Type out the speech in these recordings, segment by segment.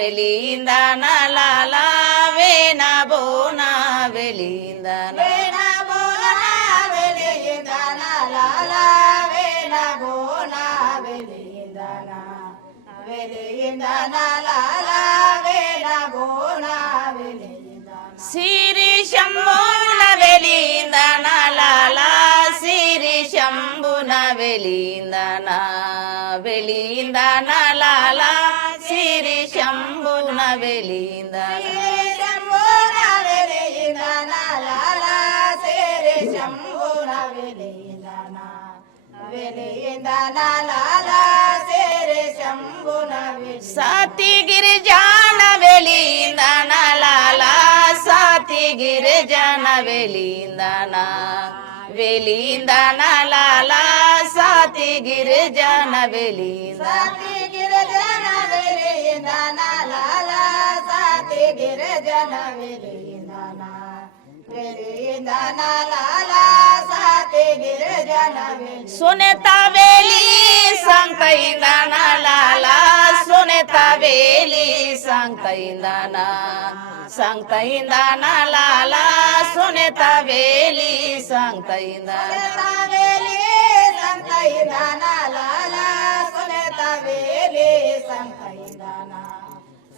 वेलिंदाना लाला vena बोना वेलिंदाना vena बोना वेलिंदाना लाला vena बोना वेलिंदाना वेलिंदाना लाला वेना बोना वेलिंदाना सिरी शंभुना वेलिंदाना लाला सिरी शंभुना वेलिंदाना वेलिंदाना लाला सिरी शंभुना वेलिंदाना शंभुना वेलिंदाना लाला सिरी शंभुना वेलिंदाना वेलिंदाना लाला सिरी शंभुना साती गिरिजाना वेलिंदाना लाला साती गिरिजाना वेलिंदाना वेलिंदाना लाला साती गिरिजाना वेलिंदाना साती गिरजना वेलिंदाना लाला साती गिरजना वेलिंदाना वेलिंदाना लाला साती गिरजना वेलिंदाना सोनेता वेली सांगता इंदाना लाला सोनेता वेली सांगता इंदाना लाला सोनेता वेली सांगता इंदाना वेली सांगता इंदाना लाला सोनेता वेली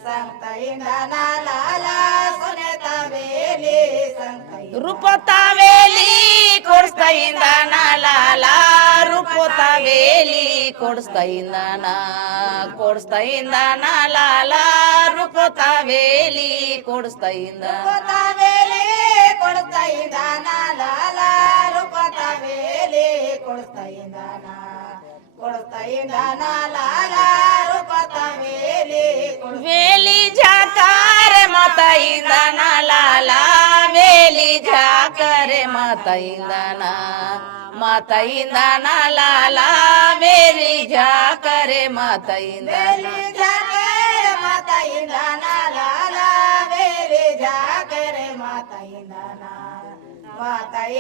सांगता इंदाना लाला सोनेता वेली सांगता रूपता वेली कोडस्ता इंदाना लाला रूपता वेली कोडस्ता इंदाना लाला रूपता वेली कोडस्ता इंदाना रूपता वेली कोडस्ता इंदाना लाला रूपता वेली कोडस्ता इंदाना लाला रूपता वेली वेली झाकार माता इंदाना लाला वेली झाकर माता इंदाना लाला वेली झाकर माता इंदाना वेली झाकर माता इंदाना लाला वेली झाकर माता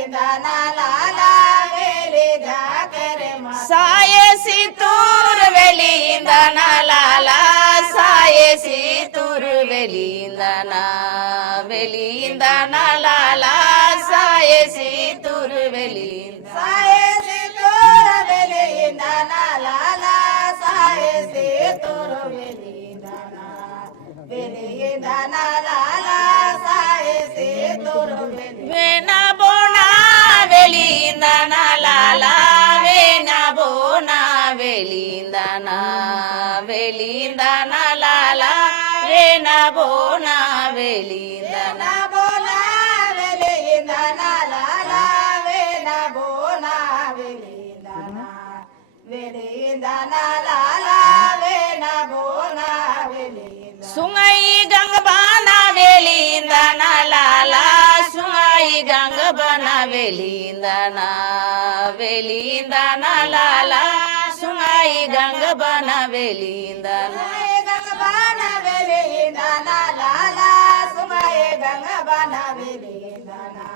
इंदाना लाला वेली झाकर सायसी तूर वेली इंदाना लाला सायसी तूर वेली इंदाना लाला सायसी तूर वेली सायसी तोर वेलिंदाना लाला सायसी तोर वेलिंदाना लाला सायसी तोर वेना बोना वेली इंदाना लाला वेना बोना वेली इंदाना लाला वेना बोना वेली इंदाना बोला वेलिंदाना लाला वेना बोना वेलिंदाना लाला वेना बोना वेलिंदाना सुंगाई गंगबाना वेलिंदाना लाला सुंगाई गंगबाना वेलिंदाना लाला सुंगाई गंगबाना वेलिंदाना गंगबाना वेलिंदाना लाला सुमाए गंगबाना वेलिंदाना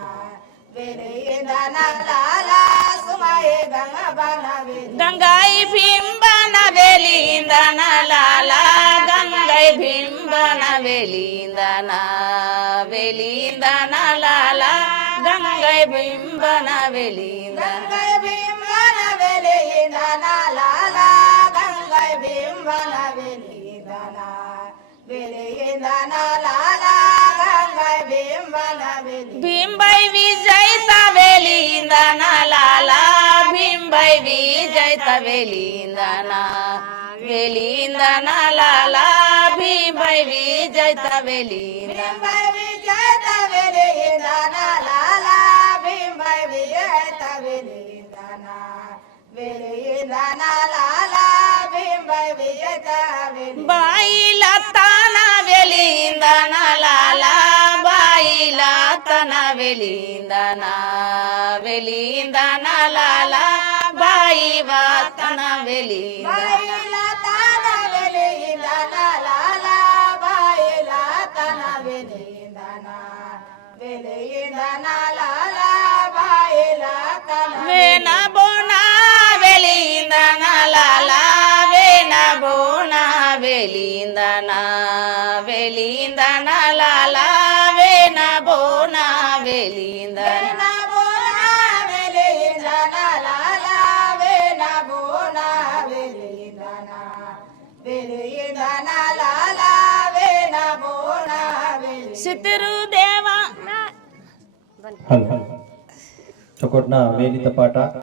लाला सुमाए गंगबाना गंगाई भीमबाना वेलिंदाना लाला गंगाई भीमबाना वेलिंदाना लाला गंगाई भीमबाना वेलिंदाना गंगाई भीमबाना वेलिंदाना लाला गंगाई भीमबाना वेलिंदाना लाला गंगाई भीमबाना भीमबाई विजयता वेलिंदाना लाला भीमबाई विजयता वेलिंदाना लाला भीमबाई विजयता वेलिंदाना विजयता वेलिंदाना लाला भीमबाई विजयता वेलिंदाना लाला भीमबाई विजयता बाईला ताना वेलिंदाना लाला बाईला ताना वेलिंदाना लाला बाई वातना वेलिंदाना बाईला ताना वेलिंदाना लाला बाईला ताना वेलिंदाना लाला बाईला ताना वेना बोना वेलिंदाना लाला वेना बोना वेलिंदाना వెలిగిందన లాలా వేణ బోన వెలిగిందన శితురు దేవా హలో చొకొట్న వేలిత పాట